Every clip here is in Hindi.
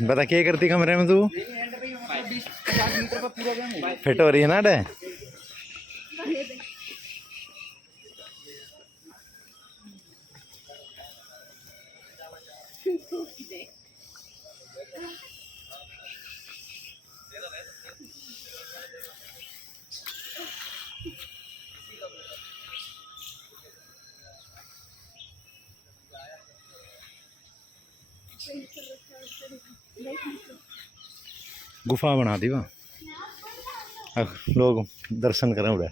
बता क्या करती कमरे में तू? फिट हो रही है ना डे? गुफा बना दी वहाँ, लोग दर्शन करें उड़े,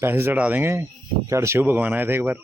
पैसे चढ़ा देंगे। क्या शिव भगवान आए थे एक बार।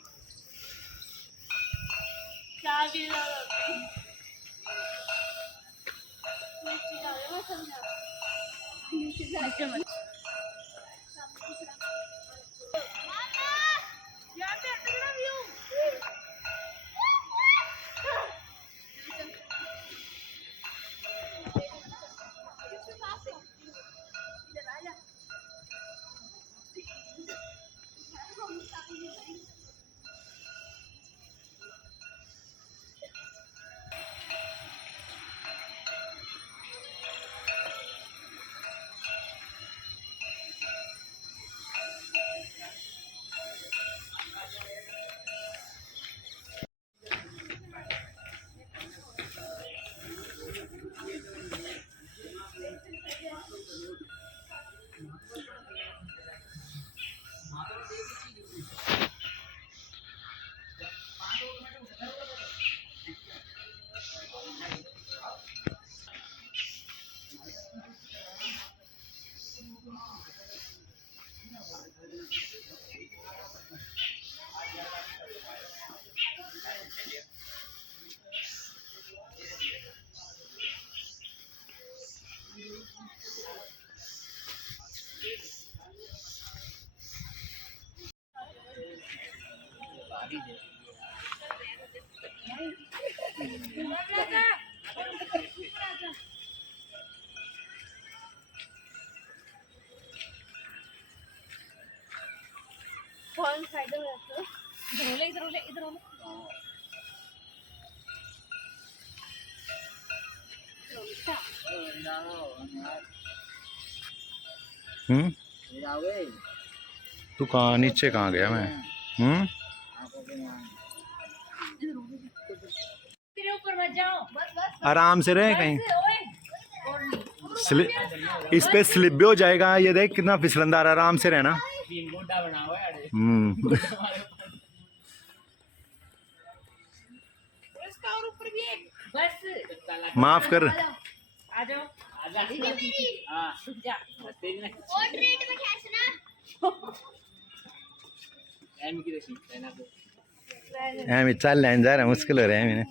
तू कहाँ नीचे कहाँ गया मैं? आराम से रहे कहीं इस पे स्लिप भी हो जाएगा। ये देख कितना फिसलंदा, आराम से रहना। माफ कर। चल लाइन जा रहा है, मुश्किल हो रहा है मैंने।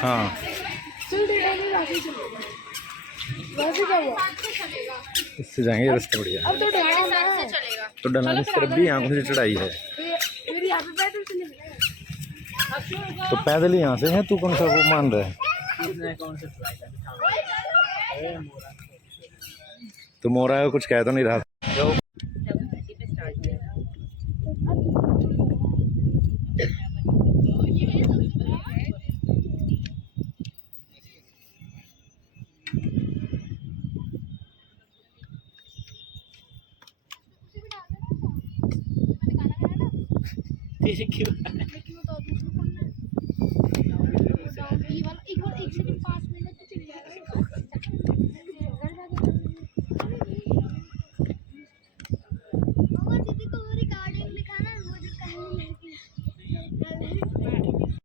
हाँ इससे जाएंगे, रास्ता बढ़िया। अब तो डलानी से तरफ भी यहाँ से चढ़ाई है, तो पैदल ही यहाँ से है। तू कौन सा वो मान रहा है? तो मोरा कुछ कह तो नहीं रहा।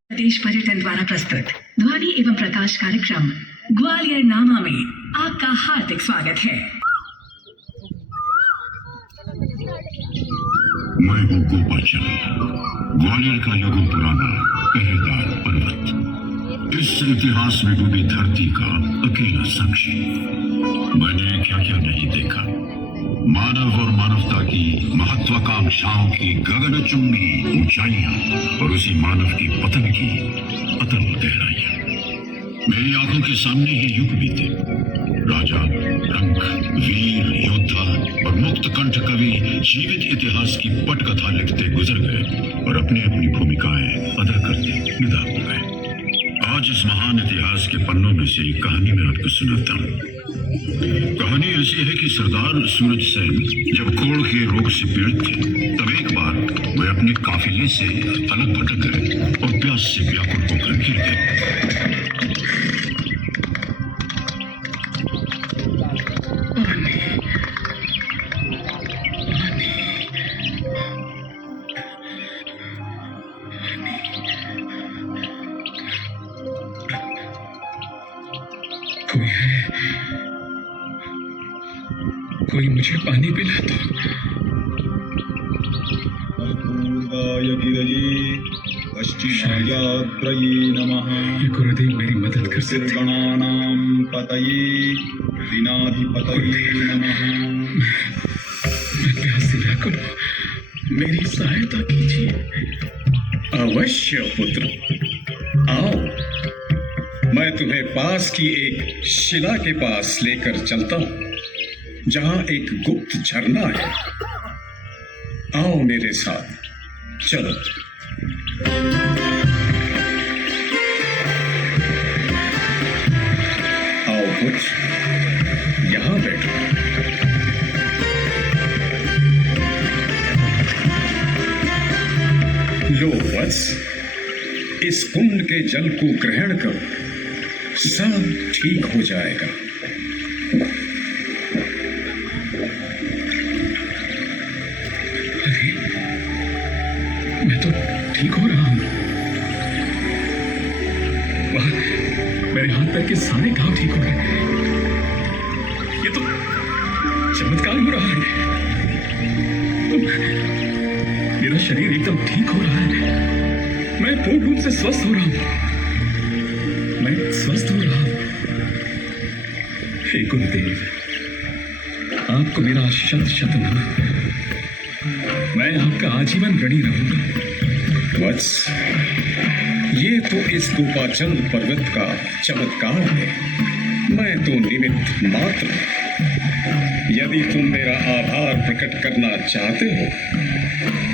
प्रदेश पर्यटन द्वारा प्रस्तुत ध्वनि एवं प्रकाश कार्यक्रम ग्वालियर नामा में आपका हार्दिक स्वागत है। मैं हूँ गोपाचल, ग्वालियर का युगों पुराना पहरेदार पर्वत, इस इतिहास में डूबी धरती का अकेला साक्षी। मैंने क्या क्या नहीं देखा, मानव और मानवता की महत्वाकांक्षाओं की गगनचुंबी ऊंचाइयां और उसी मानव की पतन की अतल गहराइयां। मेरी आंखों के सामने ही युग बीते। राजा, रंक, वीर, योद्धा और मुक्त कंठ कवि जीवित इतिहास की पटकथा लिखते गुजर गए और अपनी अपनी भूमिकाएं अदा करते विदा हो गए। आज इस महान इतिहास के पन्नों में से एक कहानी मैं आपको सुनाता हूँ। कहानी ऐसी है कि सरदार सूरज सेन जब कोढ़ के रोग से पीड़ित थे, तब एक बार वे अपने काफिले से अलग भटक गए और प्यास से व्याकुल होकर गिर गए। कोई मुझे पानी पिला दो। पूर्वाय गिरये पश्चिमायात्रये नमः। ये गुरुदेव मेरी मदद कर सकते हैं। गणानां पतये दिनाधिपतये नमः। मैं प्यास से व्याकुल हूँ, मेरी सहायता कीजिए। अवश्य पुत्र, आओ, मैं तुम्हें पास की एक शिला के पास लेकर चलता हूँ, जहां एक गुप्त झरना है। आओ मेरे साथ, चलो। आओ पुत्र, यहां बैठो। लो वत्स, इस कुंड के जल को ग्रहण करो, सब ठीक हो जाएगा। अरे, मैं तो ठीक हो रहा हूँ। वाह, मेरे हाथ पैर के सारे घाव ठीक हो गए। ये तो चमत्कार हो रहा है। मेरा शरीर एकदम ठीक हो रहा है। मैं पूर्ण रूप से स्वस्थ हो रहा हूँ। मैं स्वस्थ हो रहा हूँ। हे गुरुदेव, आपको मेरा शत शत नमन। मैं आपका आजीवन ऋणी रहूंगा। वत्स, ये तो इस गोपाचल पर्वत का चमत्कार है। मैं तो निमित्त मात्र हूं। यदि तुम मेरा आभार प्रकट करना चाहते हो,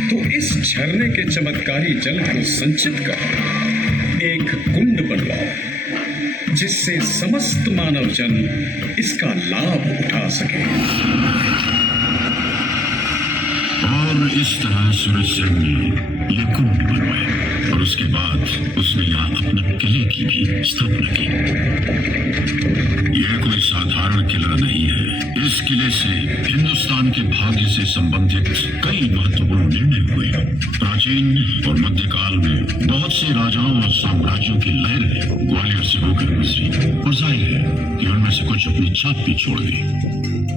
तो इस झरने के चमत्कारी जल को संचित कर एक कुंड बनवाओ, जिससे समस्त मानव जन इसका लाभ उठा सके। और इस तरह सूरज सेन ने ये कुंड बनवाया और उसके बाद उसने यहाँ अपने किले की भी स्थापना की। यह कोई साधारण किला नहीं है। इस किले से हिंदुस्तान के भाग्य से संबंधित कई महत्वपूर्ण निर्णय हुए। प्राचीन और मध्यकाल में बहुत से राजाओं और साम्राज्यों की लहरें ग्वालियर से होकर गुजरी और जाहिर है कि उनमें से कुछ अपनी छाप भी छोड़ दी।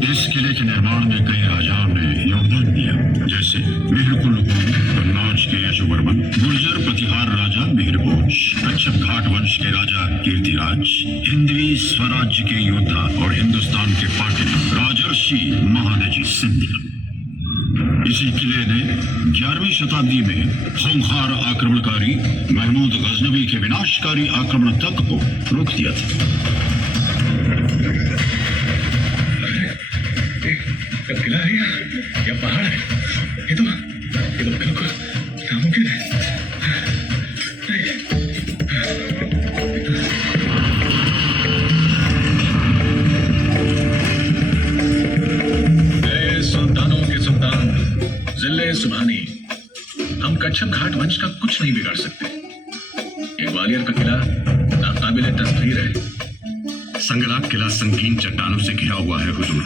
इस किले के निर्माण में कई राजाओं ने योगदान दिया, जैसे मिहिरकुल कन्नौज के यशोवर्मन, गुर्जर प्रतिहार राजा मिहिरभोज, कच्छप घाट वंश के राजा कीर्तिराज, हिंदवी स्वराज्य के योद्धा और हिंदुस्तान के पाटिल राजर्षि महादजी सिंधिया। इसी किले ने 11वीं शताब्दी में खूंखार आक्रमणकारी महमूद गजनवी के विनाशकारी आक्रमण तक को रोक दिया था। किला है या पहाड़ है? ये तो बिल्कुल नामुमकिन है। सुल्तानों के सुल्तान जिले सुभानी, हम कच्छप घाट वंश का कुछ नहीं बिगाड़ सकते। ये ग्वालियर का किला नाकाबिले तस्वीर है। संगलाब किला संकीर्ण चट्टानों से घिरा हुआ है हुजूर।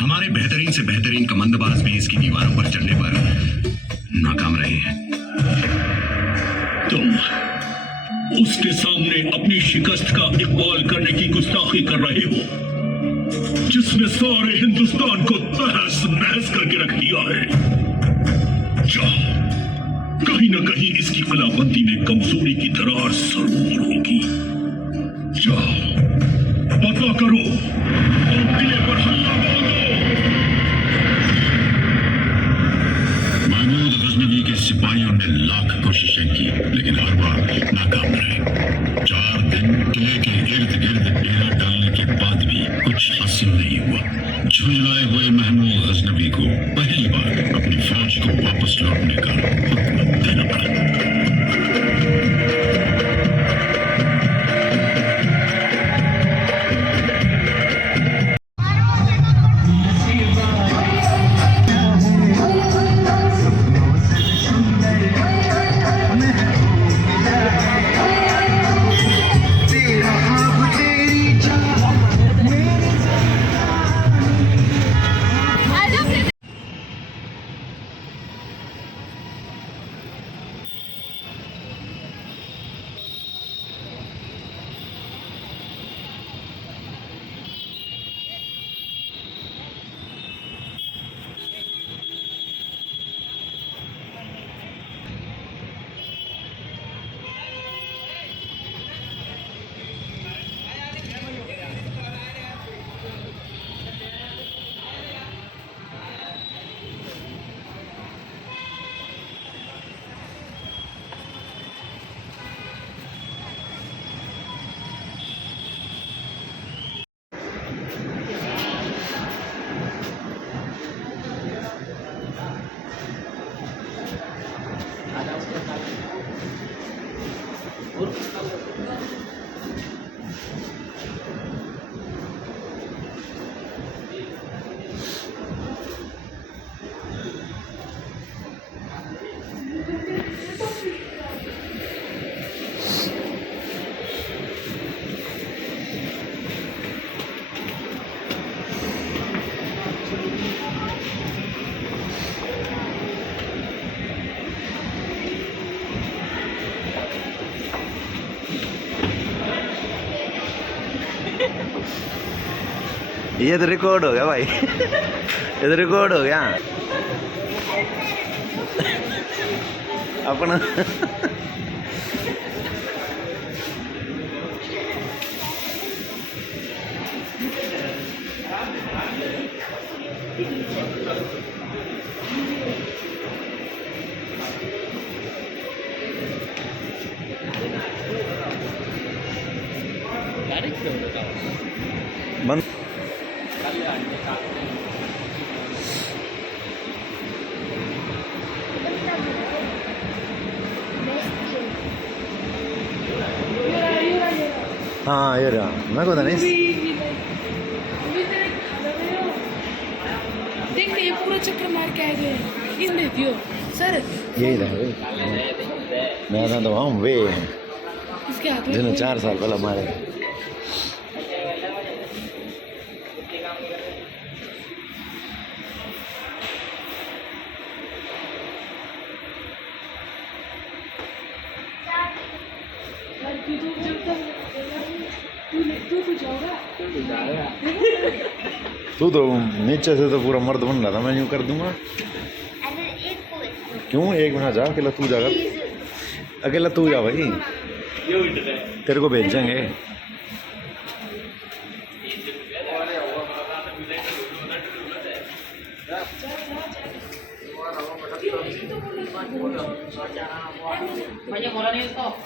हमारे बेहतरीन से बेहतरीन कमंदबाज भी इसकी दीवारों पर चढ़ने पर नाकाम रहे हैं। तुम उसके सामने अपनी शिकस्त का इकबाल करने की गुस्ताखी कर रहे हो, जिसने सारे हिंदुस्तान को तहस नहस करके रख दिया है। जाओ, कहीं न कहीं इसकी किलाबंदी में कमजोरी की दरार जरूर होगी। जाओ, पता करो और किले पर हल्ला बोल दो। झुंझलाए हुए महमूद गजनवी को पहली बार अपनी फौज को वापस लौटने का हुक्म देना पड़ा। ये तो रिकॉर्ड हो गया भाई। ये तो रिकॉर्ड हो गया अपना। बंद हाँ ये रहा मैं को नहीं देख ये पूरा चक्कर मार के आ गए इसने दियो सर यही रहा मैं था तो हम वे हैं इसके हाथ में जिन्हें 4 साल पहले मारे। तू तो नीचे से तो पूरा मर्द बन रहा था, मैं यूँ कर दूंगा। क्यों एक मिनट जा, अकेला तू जाकर, अकेला तू जा भाई, तेरे को भेजेंगे।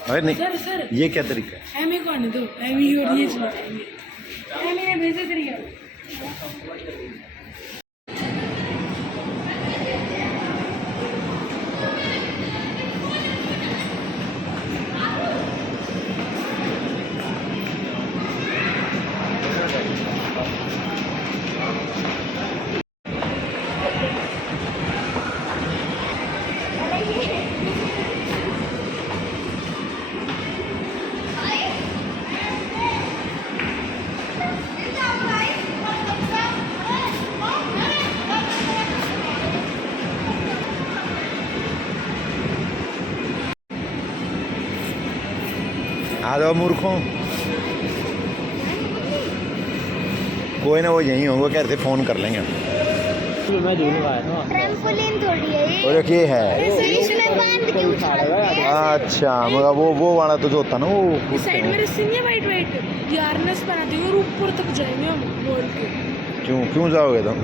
अरे नहीं सर ये क्या तरीका है? एम को आने दो, एम ही और ये चलो एम ने भेजे तरीका। आ जाओ मूर्खों, कोई ना वो यहीं होंगे, कह रहे थे फोन कर लेंगे। ट्रैम्पोलिन थोड़ी है ये। और ये है इसमें बांध के उछालते हैं। अच्छा, मगर वो वाला तो जो होता ना वो इस साइड में रस्सी नहीं है वाइट वाइट, ये हार्नेस बना देंगे और ऊपर तक जाएंगे हम बोल के। क्यों जाओगे तुम?